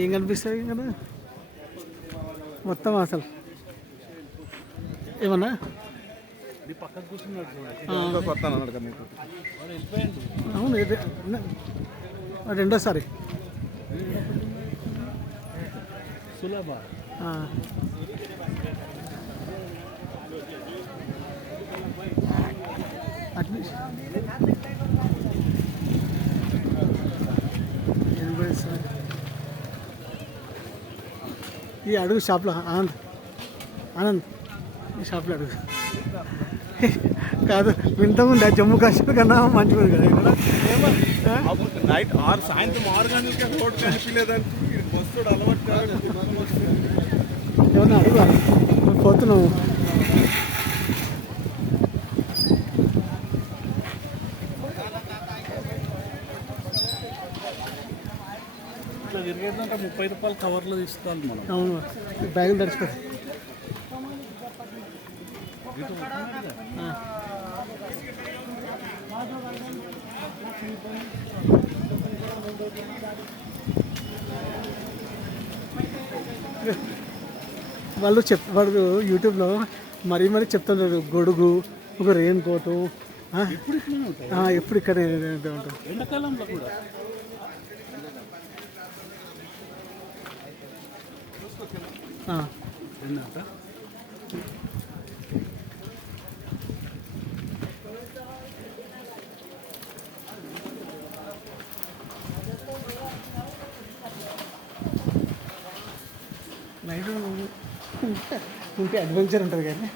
ఏం కనిపిస్తుంది కదా మొత్తం అసలు ఏమన్నా పక్కకు కూర్చున్నాడు అవును రెండోసారి సులభ అట్లీస్ట్ ఈ అడుగు షాప్లో ఆనంద్ ఆనంద్ ఈ షాప్లో అడుగు కాదు ఇంతకుముందు జమ్మూ కాశ్మీర్ కన్నా మంచిగా కదా ఇక్కడ నైట్ సాయంత్రం 6 గంటలకి రోడ్ కనిపించలేదానికి బస్సు అలవాటు కాదు. ఏమన్నా అడుగు పోతున్నాము ఇట్లా తిరిగేదంటే 30 రూపాయలు కవర్లో తీసుకోవాలి మనం. అవును బ్యాగులు తడిచిపోతాయి. వాళ్ళు యూట్యూబ్లో మరీ చెప్తుంటారు గొడుగు ఒక రెయిన్ కోటు ఎప్పుడు ఇక్కడ ఉంటాం ఎండాకాలంలో కూడా నైట్ ఉంటే అడ్వెంచర్ ఉంటుంది కానీ